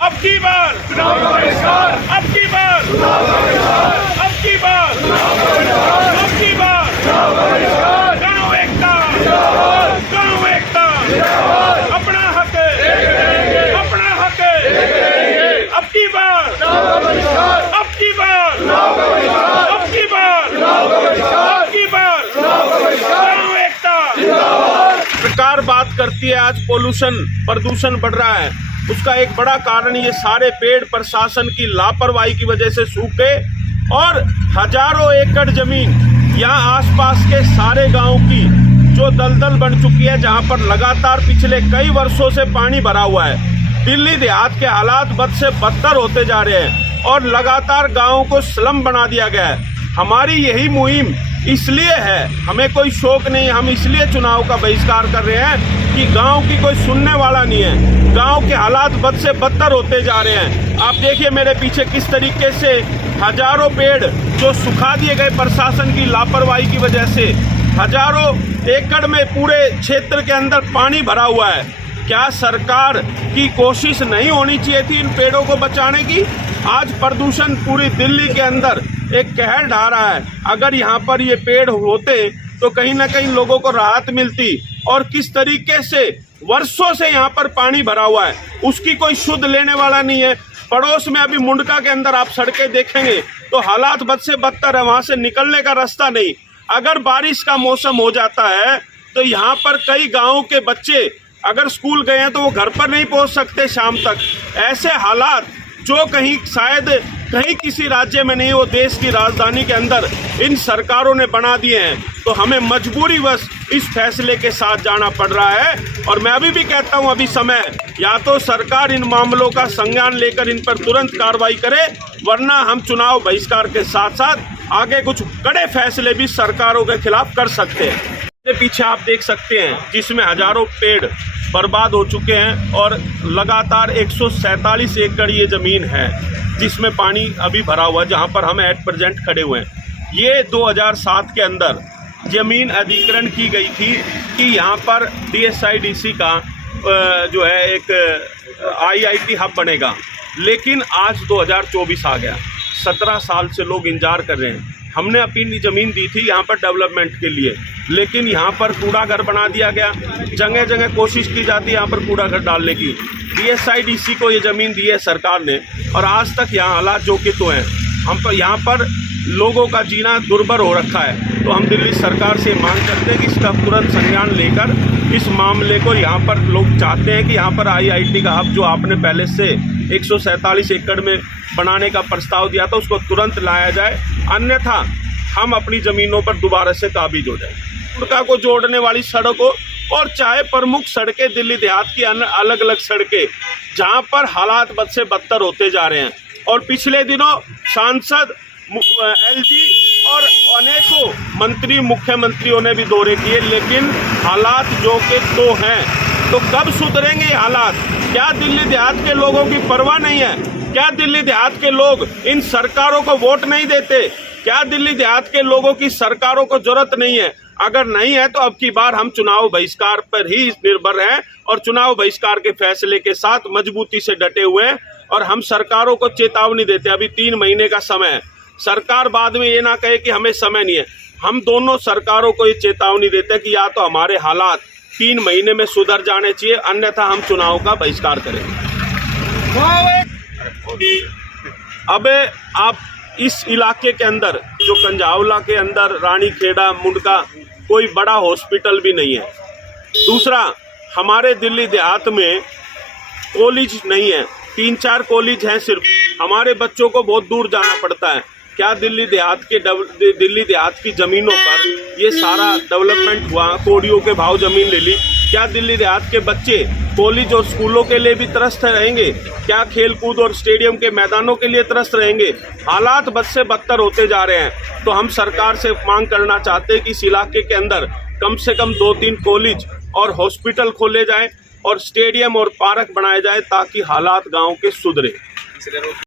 अब की बार अब की बार अब की बार अब की बार गाँव एकता अपना हक अपना हक अब की बार अब की बार अब की बार अब की बार गाँव एकता। सरकार बात करती है आज प्रदूषण बढ़ रहा है, उसका एक बड़ा कारण ये सारे पेड़ प्रशासन की लापरवाही की वजह से सूखे और हजारों एकड़ जमीन यहाँ आसपास के सारे गांव की जो दलदल बन चुकी है, जहां पर लगातार पिछले कई वर्षों से पानी भरा हुआ है। दिल्ली देहात के हालात बद से बदतर होते जा रहे हैं और लगातार गांवों को स्लम बना दिया गया है। हमारी यही मुहिम इसलिए है, हमें कोई शौक नहीं, हम इसलिए चुनाव का बहिष्कार कर रहे हैं कि गांव की कोई सुनने वाला नहीं है। गांव के हालात बद से बदतर होते जा रहे हैं। आप देखिए मेरे पीछे किस तरीके से हजारों पेड़ जो सुखा दिए गए प्रशासन की लापरवाही की वजह से, हजारों एकड़ में पूरे क्षेत्र के अंदर पानी भरा हुआ है। क्या सरकार की कोशिश नहीं होनी चाहिए थी इन पेड़ों को बचाने की? आज प्रदूषण पूरी दिल्ली के अंदर एक कहर ढा रहा है। अगर यहाँ पर ये पेड़ होते तो कहीं ना कहीं लोगों को राहत मिलती। और किस तरीके से वर्षों से यहाँ पर पानी भरा हुआ है, उसकी कोई शुद्ध लेने वाला नहीं है। पड़ोस में अभी मुंडका के अंदर आप सड़कें देखेंगे तो हालात बद से बदतर है, वहां से निकलने का रास्ता नहीं। अगर बारिश का मौसम हो जाता है तो यहाँ पर कई गाँव के बच्चे अगर स्कूल गए हैं तो वो घर पर नहीं पहुँच सकते शाम तक। ऐसे हालात जो कहीं शायद कहीं किसी राज्य में नहीं, वो देश की राजधानी के अंदर इन सरकारों ने बना दिए हैं। तो हमें मजबूरीवश इस फैसले के साथ जाना पड़ रहा है। और मैं अभी भी कहता हूं, अभी समय या तो सरकार इन मामलों का संज्ञान लेकर इन पर तुरंत कार्रवाई करे, वरना हम चुनाव बहिष्कार के साथ साथ आगे कुछ कड़े फैसले भी सरकारों के खिलाफ कर सकते हैं। पीछे आप देख सकते हैं जिसमें हजारों पेड़ बर्बाद हो चुके हैं और लगातार 147 एकड़ ये ज़मीन है जिसमें पानी अभी भरा हुआ है, जहां पर हम एट प्रेजेंट खड़े हुए हैं। ये 2007 के अंदर ज़मीन अधिग्रहण की गई थी कि यहाँ पर DSIDC का जो है एक IIT हब बनेगा, लेकिन आज 2024 आ गया। 17 साल से लोग इंतजार कर रहे हैं। हमने अपनी ज़मीन दी थी यहाँ पर डेवलपमेंट के लिए, लेकिन यहाँ पर कूड़ा घर बना दिया गया। जगह जगह कोशिश की जाती है यहाँ पर कूड़ा घर डालने की। DSIDC को ये ज़मीन दी है सरकार ने और आज तक यहाँ हालात जो कि तो हैं। हम पर यहाँ पर लोगों का जीना दुर्भर हो रखा है। तो हम दिल्ली सरकार से मांग करते हैं कि इसका तुरंत संज्ञान लेकर इस मामले को, यहाँ पर लोग चाहते हैं कि यहाँ पर IIT का हब जो आपने पहले से 147 एकड़ में बनाने का प्रस्ताव दिया था उसको तुरंत लाया जाए, अन्यथा हम अपनी ज़मीनों पर दोबारा से काबिज हो जाए। मुंडका को जोड़ने वाली सड़कों और चाहे प्रमुख सड़कें दिल्ली देहात की अलग अलग सड़कें जहां पर हालात बद से बदतर होते जा रहे हैं। और पिछले दिनों सांसद LG और अनेकों मंत्री मुख्यमंत्रियों ने भी दौरे किए, लेकिन हालात जो के तो हैं। तो कब सुधरेंगे ये हालात? क्या दिल्ली देहात के लोगों की परवाह नहीं है? क्या दिल्ली देहात के लोग इन सरकारों को वोट नहीं देते? क्या दिल्ली देहात के लोगों की सरकारों को जरूरत नहीं है? अगर नहीं है तो अब की बार हम चुनाव बहिष्कार पर ही निर्भर हैं और चुनाव बहिष्कार के फैसले के साथ मजबूती से डटे हुए हैं। और हम सरकारों को चेतावनी देते हैं, अभी 3 महीने का समय है। सरकार बाद में ये ना कहे कि हमें समय नहीं है। हम दोनों सरकारों को ये चेतावनी देते हैं कि या तो हमारे हालात 3 महीने में सुधर जाने चाहिए, अन्यथा हम चुनाव का बहिष्कार करेंगे। अब आप इस इलाके के अंदर जो कंझावला के अंदर रानीखेड़ा मुंडका कोई बड़ा हॉस्पिटल भी नहीं है। दूसरा, हमारे दिल्ली देहात में कॉलेज नहीं है, 3-4 कॉलेज हैं सिर्फ। हमारे बच्चों को बहुत दूर जाना पड़ता है। क्या दिल्ली देहात की ज़मीनों पर ये सारा डेवलपमेंट हुआ? कौड़ियों के भाव ज़मीन ले ली। क्या दिल्ली देहात के बच्चे कॉलेज और स्कूलों के लिए भी त्रस्त रहेंगे? क्या खेलकूद और स्टेडियम के मैदानों के लिए त्रस्त रहेंगे? हालात बद से बदतर होते जा रहे हैं। तो हम सरकार से मांग करना चाहते हैं कि इस इलाके के अंदर कम से कम 2-3 कॉलेज और हॉस्पिटल खोले जाएं और स्टेडियम और पार्क बनाए जाए ताकि हालात गाँव के सुधरे।